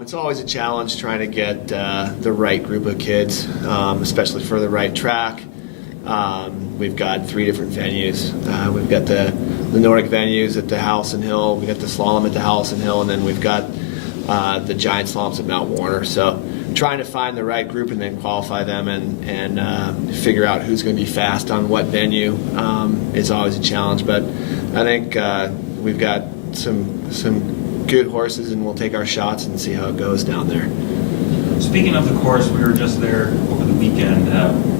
It's always a challenge trying to get the right group of kids, especially for the right track. We've got 3 different venues. We've got the Nordic venues at the Howelson Hill, we've got the slalom at the Howelson Hill, and then we've got the giant slaloms at Mount Warner. So trying to find the right group and then qualify them and figure out who's going to be fast on what venue is always a challenge. But I think we've got some good horses, and we'll take our shots and see how it goes down there. Speaking of the course, we were just there over the weekend.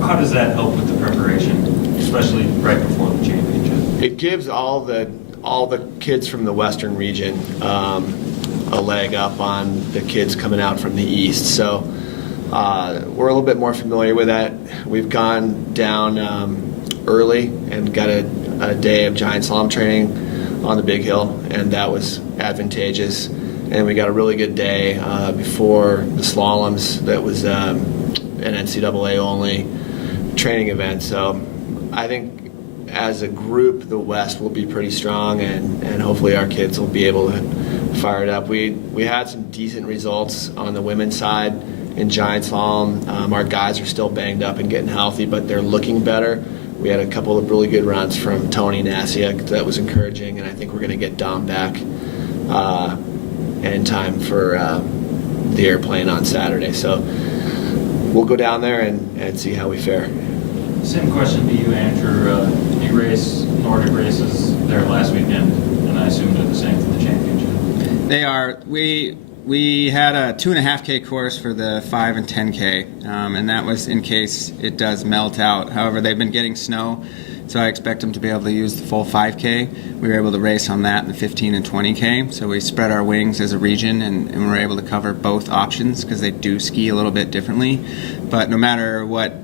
How does that help with the preparation, especially right before the championship? It gives all the kids from the Western region a leg up on the kids coming out from the East. So we're a little bit more familiar with that. We've gone down early and got a day of giant slalom training on the big hill, and that was advantageous. And we got a really good day before the slaloms. That was an NCAA only training event. So I think as a group, the West will be pretty strong, and hopefully our kids will be able to fire it up. We had some decent results on the women's side in giant slalom. Our guys are still banged up and getting healthy, but they're looking better. We had a couple of really good runs from Tony Nasiak that was encouraging, and I think we're going to get Dom back in time for the airplane on Saturday. So we'll go down there and see how we fare. Same question to you, Andrew. You race Nordic races there last weekend, and I assume they're the same for the championship. They are. We had a 2.5K course for the 5 and 10K, and that was in case it does melt out. However, they've been getting snow, so I expect them to be able to use the full 5K. We were able to race on that in the 15 and 20K, so we spread our wings as a region, and we were able to cover both options because they do ski a little bit differently. But no matter what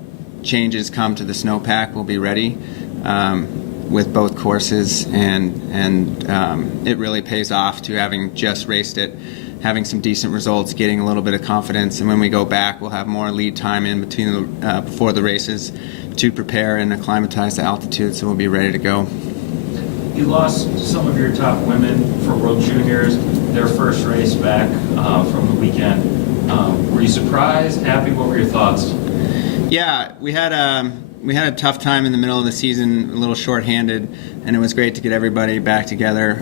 changes come to the snowpack, we'll be ready with both courses, and it really pays off to having just raced it, having some decent results, getting a little bit of confidence, and when we go back, we'll have more lead time in between before the races to prepare and acclimatize to altitude, so we'll be ready to go. You lost some of your top women for World Juniors, their first race back from the weekend. Were you surprised, happy? What were your thoughts? Yeah, we had a tough time in the middle of the season, a little short-handed, and it was great to get everybody back together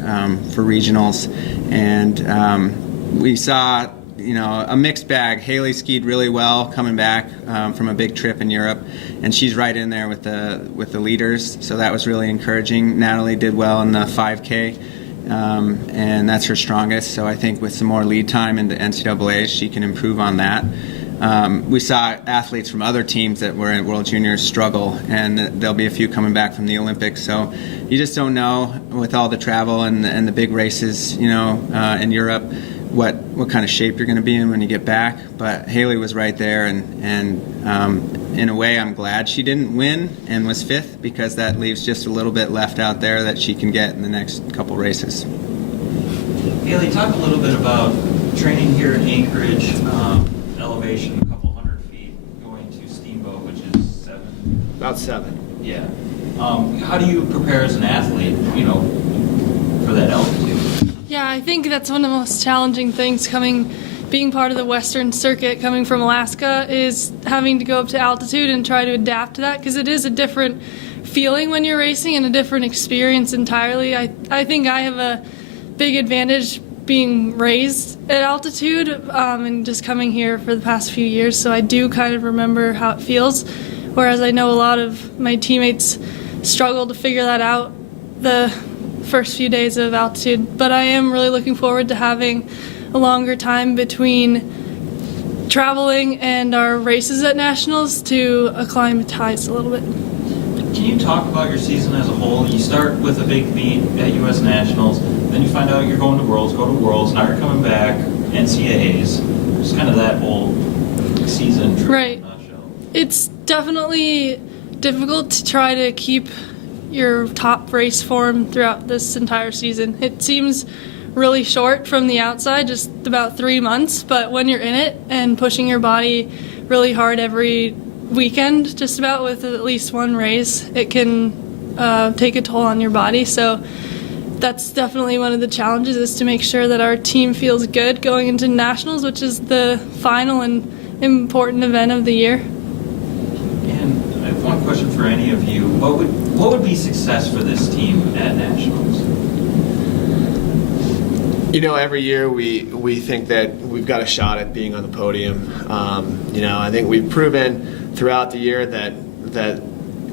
for regionals. And we saw, a mixed bag. Hailey skied really well coming back from a big trip in Europe, and she's right in there with the leaders. So that was really encouraging. Natalie did well in the 5K, and that's her strongest. So I think with some more lead time into NCAA, she can improve on that. We saw athletes from other teams that were at World Juniors struggle, and there'll be a few coming back from the Olympics. So you just don't know with all the travel and the big races, in Europe, what kind of shape you're going to be in when you get back. But Hailey was right there, and in a way I'm glad she didn't win and was 5th, because that leaves just a little bit left out there that she can get in the next couple races. Hailey, talk a little bit about training here in Anchorage. Elevation a couple hundred feet going to Steamboat, which is 7. About 7. Yeah. How do you prepare as an athlete, for that altitude? Yeah, I think that's one of the most challenging things being part of the Western circuit, coming from Alaska, is having to go up to altitude and try to adapt to that, because it is a different feeling when you're racing and a different experience entirely. I think I have a big advantage being raised at altitude and just coming here for the past few years, so I do kind of remember how it feels, whereas I know a lot of my teammates struggle to figure that out the first few days of altitude. But I am really looking forward to having a longer time between traveling and our races at nationals to acclimatize a little bit. Can you talk about your season as a whole? You start with a big meet at U.S. Nationals, then you find out you're going to Worlds, go to Worlds, now you're coming back, NCAAs. Just kind of that whole season trip. Right. In a nutshell. It's definitely difficult to try to keep your top race form throughout this entire season. It seems really short from the outside, just about 3 months, but when you're in it and pushing your body really hard every weekend, just about with at least one race, it can take a toll on your body. So that's definitely one of the challenges, is to make sure that our team feels good going into nationals, which is the final and important event of the year. And I have one question for any of you. What would be success for this team at nationals? You know, every year we think that we've got a shot at being on the podium. You know, I think we've proven throughout the year that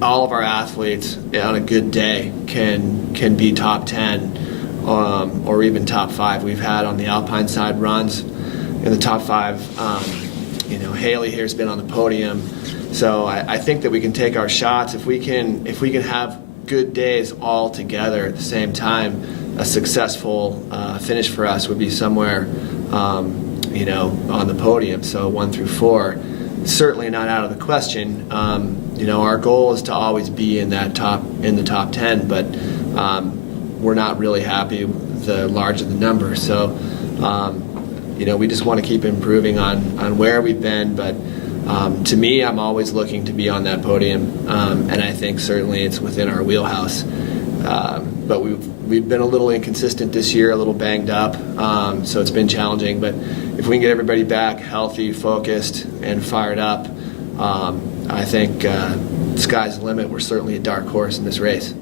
all of our athletes on a good day can be top 10 or even top 5. We've had on the Alpine side runs in the top 5. You know, Hailey here's been on the podium. So I think that we can take our shots if we can have good days all together at the same time. A successful finish for us would be somewhere, you know, on the podium. So 1 through 4, certainly not out of the question. You know, our goal is to always be in the top 10, but we're not really happy with the larger the number. So, you know, we just want to keep improving on where we've been. But to me, I'm always looking to be on that podium, and I think certainly it's within our wheelhouse. But we've been a little inconsistent this year, a little banged up, so it's been challenging. But if we can get everybody back healthy, focused, and fired up, I think sky's the limit. We're certainly a dark horse in this race.